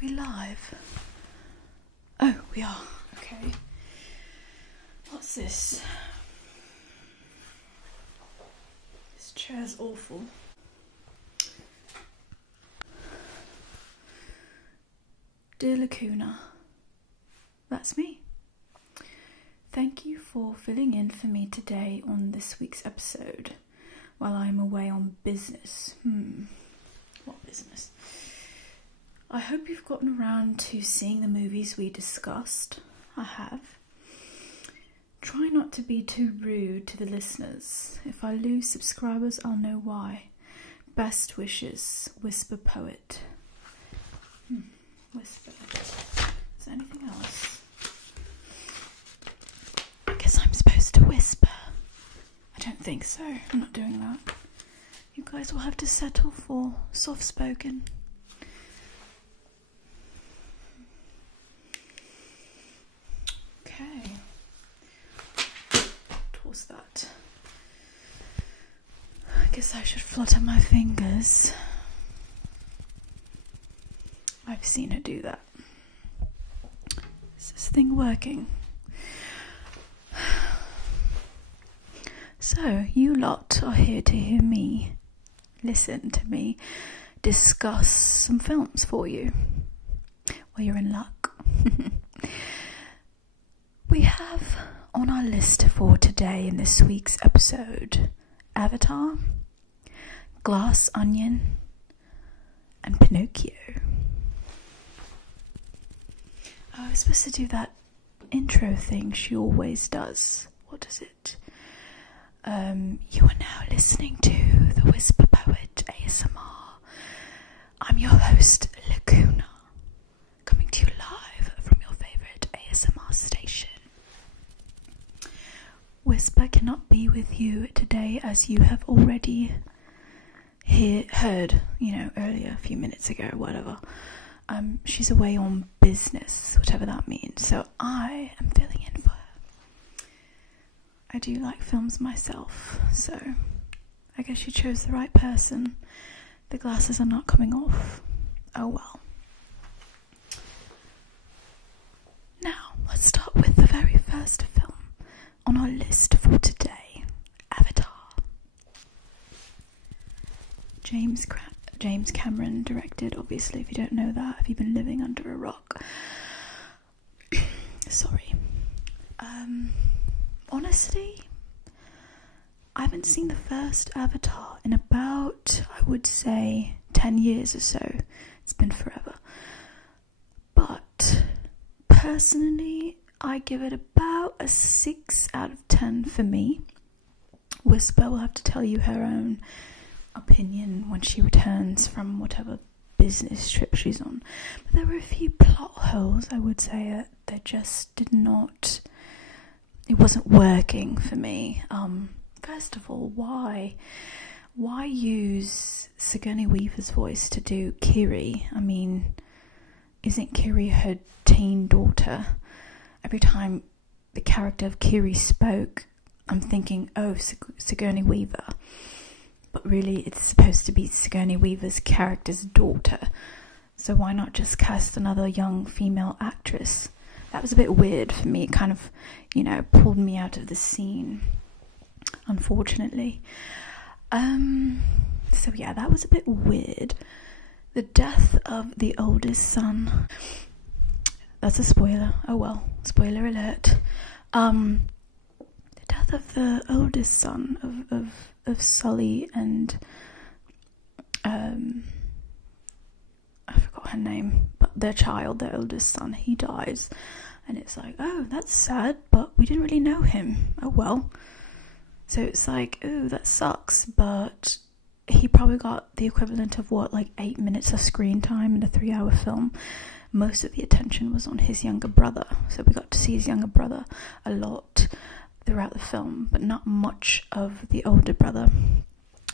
we live? Oh, we are. Okay. What's this? This chair's awful. Dear Lacuna, that's me. Thank you for filling in for me today on this week's episode while I'm away on business. What business? I hope you've gotten around to seeing the movies we discussed. I have. Try not to be too rude to the listeners. If I lose subscribers, I'll know why. Best wishes, Whisper Poet. Whisper. Is there anything else? I guess I'm supposed to whisper. I don't think so. I'm not doing that. You guys will have to settle for soft-spoken. Okay. Toss that. I guess I should flutter my fingers. I've seen her do that. Is this thing working? So, you lot are here to hear me, listen to me, discuss some films for you. Well, you're in luck. We have on our list for today in this week's episode, Avatar, Glass Onion, and Pinocchio. I was supposed to do that intro thing she always does. What is it? You are now listening to the Whisper Poet ASMR. I'm your host, Lacuna, coming to you live from your favourite ASMR station. Whisper cannot be with you today, as you have already heard, earlier, a few minutes ago, whatever. She's away on business, whatever that means, so I am filling in for her. I do like films myself, so I guess you chose the right person. The glasses are not coming off. Oh well. Now, let's start with the very first film on our list for today, Avatar. James Cameron directed, obviously, if you don't know that. Have you been living under a rock? Sorry. Honestly, I haven't seen the first Avatar in about, I would say, 10 years or so. It's been forever. But, personally, I give it about a 6 out of 10 for me. Whisper will have to tell you her own opinion when she returns from whatever business trip she's on. But there were a few plot holes, I would say, that just did not, it wasn't working for me. First of all, why use Sigourney Weaver's voice to do Kiri? I mean, isn't Kiri her teen daughter? Every time the character of Kiri spoke, I'm thinking, oh, Sigourney Weaver. But really, it's supposed to be Sigourney Weaver's character's daughter. So why not just cast another young female actress? That was a bit weird for me. It kind of, pulled me out of the scene, unfortunately. So yeah, that was a bit weird. The death of the oldest son. That's a spoiler. Oh well, spoiler alert. The death of the oldest son of Sully and I forgot her name, but their child, their oldest son, he dies, and it's like, oh, that's sad, but we didn't really know him. Oh well. So it's like, oh, that sucks, but he probably got the equivalent of 8 minutes of screen time in a 3-hour film. Most of the attention was on his younger brother, so we got to see his younger brother a lot throughout the film, but not much of the older brother.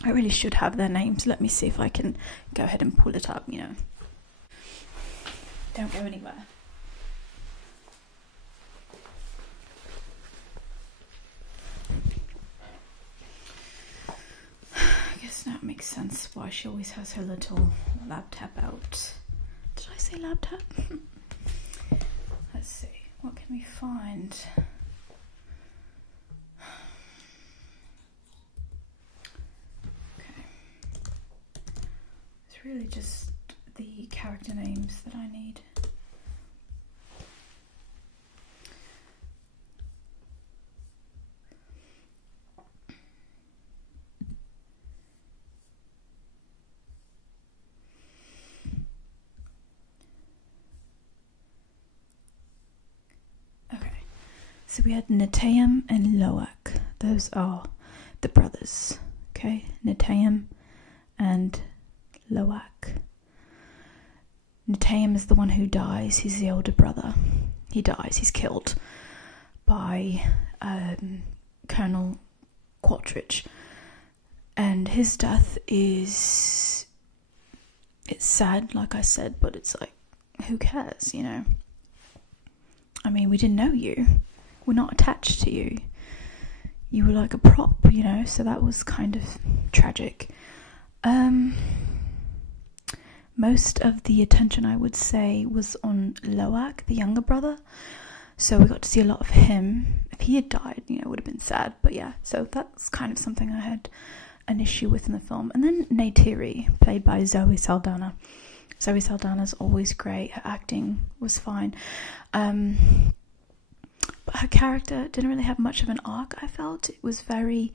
I really should have their names. Let me see if I can go ahead and pull it up, Don't go anywhere. I guess that makes sense why she always has her little laptop out. Did I say lab tat? Let's see, what can we find? Okay. It's really just the character names that I need. So we had Netayam and Loak. Those are the brothers. Okay, Netayam and Loak. Netayam is the one who dies. He's the older brother. He dies. He's killed by Colonel Quattridge. And his death is... It's sad, like I said, but it's like, who cares, you know? I mean, we didn't know you. We're not attached to you. You were like a prop, you know, so that was kind of tragic. Most of the attention, I would say, was on Loak, the younger brother. So we got to see a lot of him. If he had died, you know, it would have been sad. But yeah, so that's kind of something I had an issue with in the film. And then Neytiri, played by Zoe Saldana. Zoe Saldana's always great. Her acting was fine. But her character didn't really have much of an arc, I felt. It was very...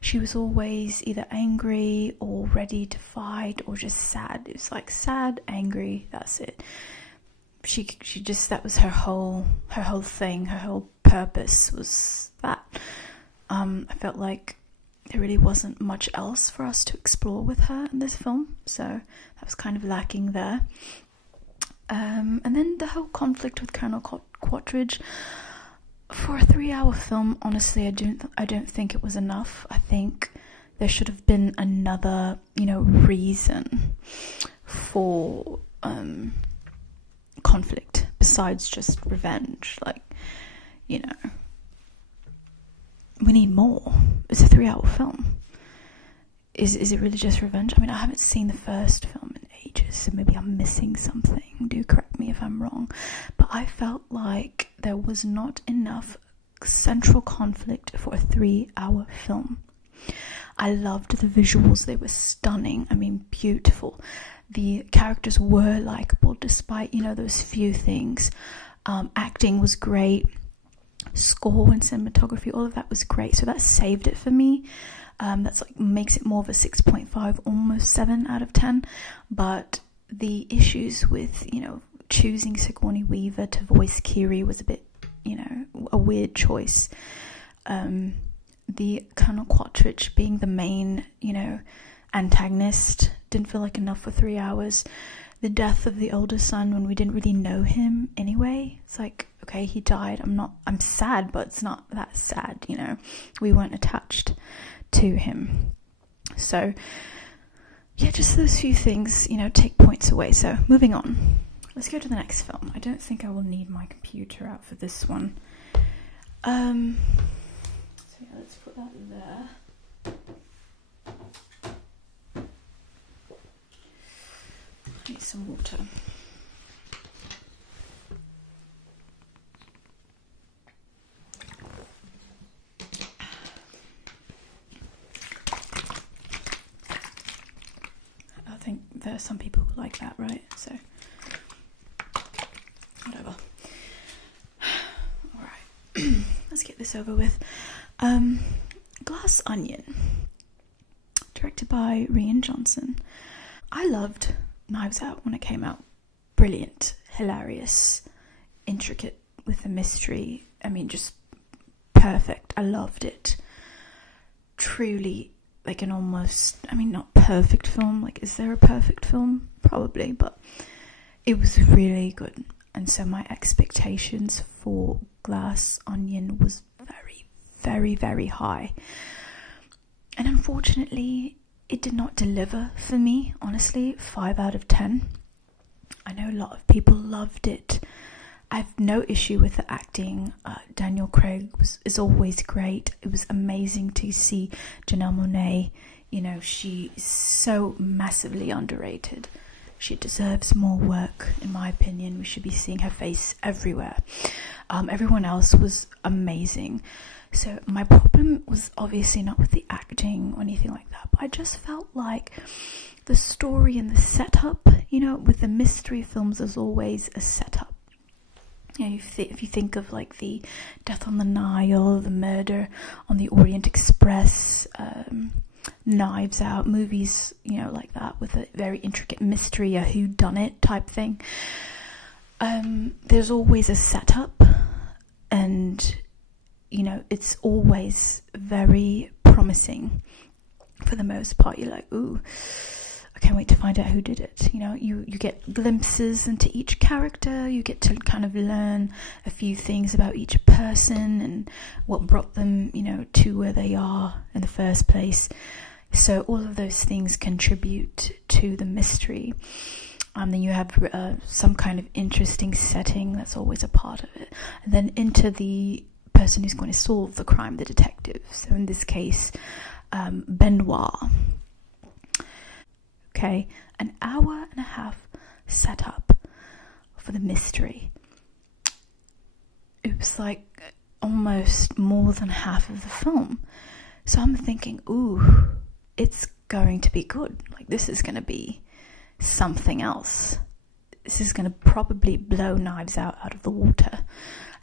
She was always either angry or ready to fight or just sad. It was like sad, angry, that's it. She just... That was her whole thing. Her whole purpose was that. I felt like there really wasn't much else for us to explore with her in this film. So that was kind of lacking there. And then the whole conflict with Colonel Quattridge... For a 3-hour film, honestly, I don't think it was enough. I think there should have been another, you know, reason for conflict besides just revenge. Like, you know, we need more. It's a 3-hour film. Is it really just revenge? I mean, I haven't seen the first film in ages, so maybe I'm missing something. Do correct me if I'm wrong. But I felt like there was not enough central conflict for a 3-hour film. I loved the visuals. They were stunning. I mean, beautiful. The characters were likable despite, you know, those few things. Acting was great. Score and cinematography, all of that was great. So that saved it for me. That's like makes it more of a 6.5, almost 7 out of 10. But the issues with, you know, choosing Sigourney Weaver to voice Kiri was a bit, you know, a weird choice. The Colonel Quattridge being the main, you know, antagonist didn't feel like enough for 3 hours. The death of the older son when we didn't really know him anyway. It's like, okay, he died. I'm sad, but it's not that sad, you know. We weren't attached to him. So yeah, just those few things, you know, take points away. So moving on, let's go to the next film. I don't think I will need my computer out for this one. So yeah, let's put that there. I need some water. I think there are some people who like that, right? So, whatever. Alright, let's get this over with. Glass Onion, directed by Rian Johnson. I loved Knives Out when it came out. Brilliant, hilarious, intricate with the mystery. I mean, just perfect. I loved it. Truly, like an almost, I mean, not perfect film. Like, is there a perfect film? Probably, but it was really good. And so my expectations for Glass Onion was very, very, very high. And unfortunately, it did not deliver for me, honestly. 5 out of 10. I know a lot of people loved it. I have no issue with the acting. Daniel Craig is always great. It was amazing to see Janelle Monáe. You know, she is so massively underrated. She deserves more work, in my opinion. We should be seeing her face everywhere. Everyone else was amazing. So my problem was obviously not with the acting or anything like that, but I just felt like the story and the setup, you know, with the mystery films, there's always a setup. You know, if you think of like the Death on the Nile, the Murder on the Orient Express, Knives Out, movies, you know, like that, with a very intricate mystery, a whodunit type thing, there's always a setup, and, you know, it's always very promising for the most part. You're like, ooh, I can't wait to find out who did it. You know, you get glimpses into each character. You get to kind of learn a few things about each person and what brought them, you know, to where they are in the first place. So all of those things contribute to the mystery. Then you have some kind of interesting setting that's always a part of it. And then into the person who's going to solve the crime, the detective. So in this case, Benoit. Okay, an hour and a half setup for the mystery. It was like almost more than half of the film. So I'm thinking, ooh, it's going to be good. Like, this is going to be something else. This is going to probably blow Knives Out of the water.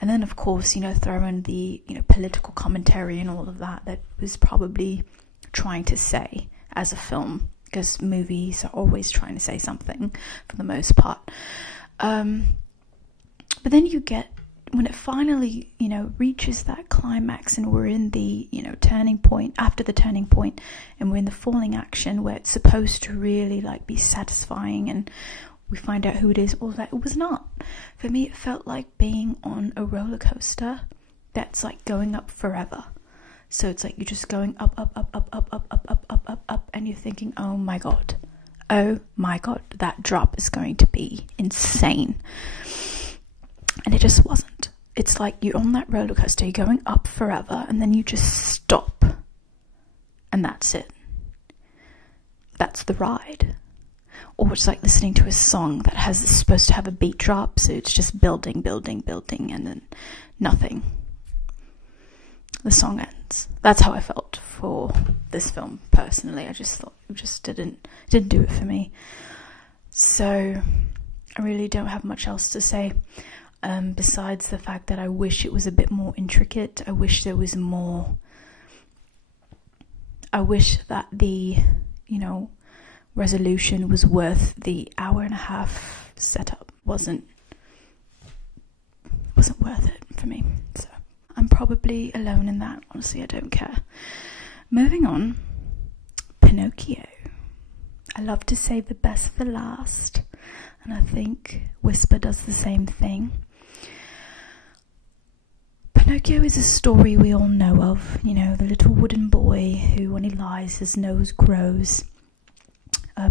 And then, of course, you know, throw in the, you know, political commentary and all of that was probably trying to say as a film, because movies are always trying to say something for the most part. But then you get, when it finally, you know, reaches that climax and we're in the, you know, turning point, after the turning point, and we're in the falling action where it's supposed to really like be satisfying and we find out who it is, all that, it was not. For me, it felt like being on a roller coaster that's like going up forever. So it's like you're just going up, up, up, up, up, up, up, up, up, up, up, and you're thinking, oh my god, that drop is going to be insane. And it just wasn't. It's like you're on that roller coaster, you're going up forever, and then you just stop. And that's it. That's the ride. Or it's like listening to a song that is supposed to have a beat drop, so it's just building, building, building, and then nothing. The song ends. That's how I felt for this film, personally. I just thought it just didn't do it for me. So I really don't have much else to say, besides the fact that I wish it was a bit more intricate. I wish there was more. I wish that the, you know, resolution was worth the hour and a half setup. Wasn't worth it for me. So I'm probably alone in that. Honestly, I don't care. Moving on, Pinocchio. I love to save the best for last, and I think Whisper does the same thing. Pinocchio is a story we all know of. You know, the little wooden boy who, when he lies, his nose grows.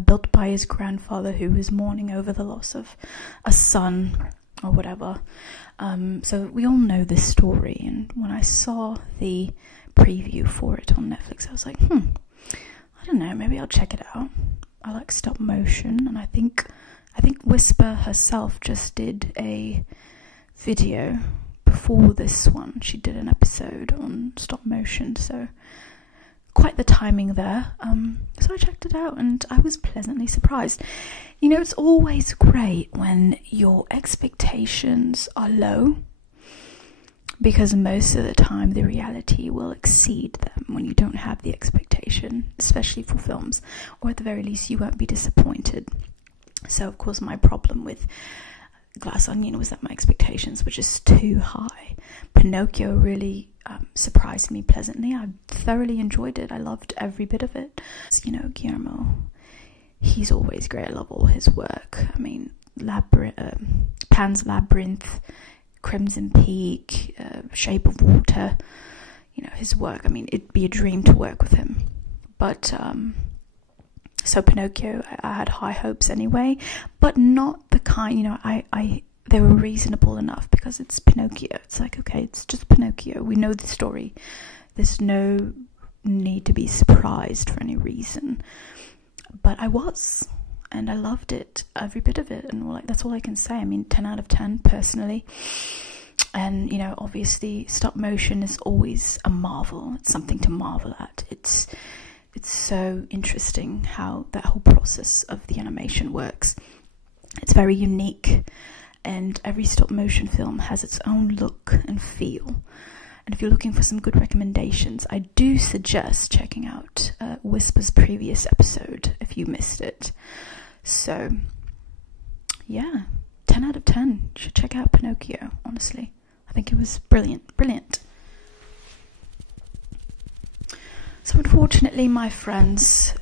Built by his grandfather, who was mourning over the loss of a son or whatever. So we all know this story, and when I saw the preview for it on Netflix, I was like, I don't know, maybe I'll check it out. I like stop motion, and I think Whisper herself just did a video before this one. She did an episode on stop motion, so quite the timing there. So I checked it out and I was pleasantly surprised. You know, it's always great when your expectations are low, because most of the time the reality will exceed them when you don't have the expectation, especially for films, or at the very least you won't be disappointed. So of course my problem with Glass Onion was that my expectations were just too high. Pinocchio really surprised me pleasantly. I thoroughly enjoyed it. I loved every bit of it. You know, Guillermo, he's always great. I love all his work. I mean, Pan's Labyrinth, Crimson Peak, Shape of Water, you know, his work. I mean, it'd be a dream to work with him. But so Pinocchio, I had high hopes anyway, but not the kind, you know, they were reasonable enough, because it's Pinocchio. It's like, okay, it's just Pinocchio. We know the story. There's no need to be surprised for any reason. But I was and I loved it, every bit of it, and like that's all I can say. I mean, 10 out of 10 personally. And, you know, obviously stop motion is always a marvel. It's something to marvel at. It's so interesting how that whole process of the animation works. It's very unique, and every stop motion film has its own look and feel. And if you're looking for some good recommendations, I do suggest checking out Whisper's previous episode if you missed it. So, yeah, 10 out of 10. You should check out Pinocchio, honestly. I think it was brilliant, brilliant. So unfortunately, my friends,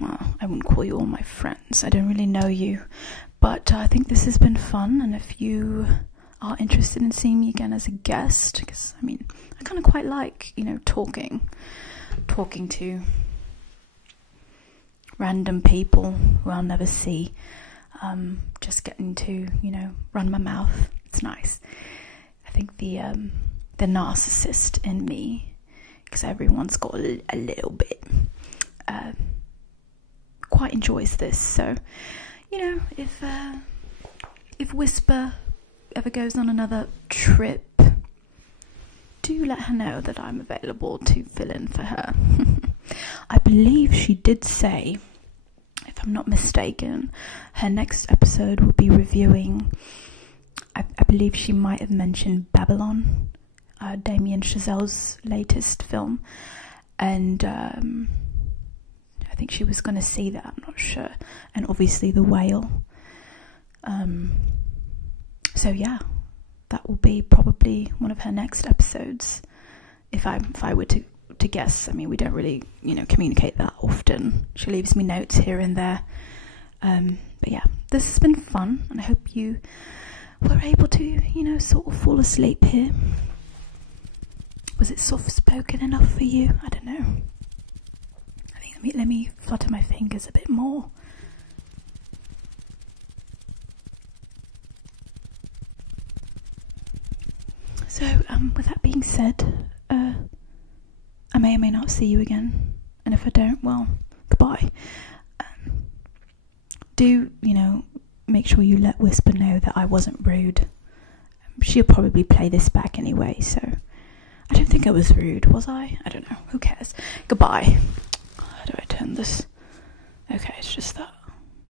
well, I wouldn't call you all my friends. I don't really know you. But I think this has been fun, and if you are interested in seeing me again as a guest, because, I mean, I kind of quite like, you know, talking to random people who I'll never see, just getting to, you know, run my mouth. It's nice. I think the narcissist in me, because everyone's got a little bit, quite enjoys this. So, you know, if Whisper ever goes on another trip, do let her know that I'm available to fill in for her. I believe she did say, if I'm not mistaken, her next episode will be reviewing, I believe she might have mentioned Babylon, Damien Chazelle's latest film, and I think she was going to see that, I'm not sure, and obviously The Whale. So yeah, that will be probably one of her next episodes, if I were to guess. I mean, we don't really, you know, communicate that often. She leaves me notes here and there. But yeah, this has been fun, and I hope you were able to, you know, sort of fall asleep here. Was it soft-spoken enough for you? I don't know. I think let me flutter my fingers a bit more. So, with that being said, I may or may not see you again, and if I don't, well, goodbye. Do, you know, make sure you let Whisper know that I wasn't rude. She'll probably play this back anyway, so I don't think I was rude, was I? I don't know, who cares? Goodbye. How do I turn this? Okay, it's just that.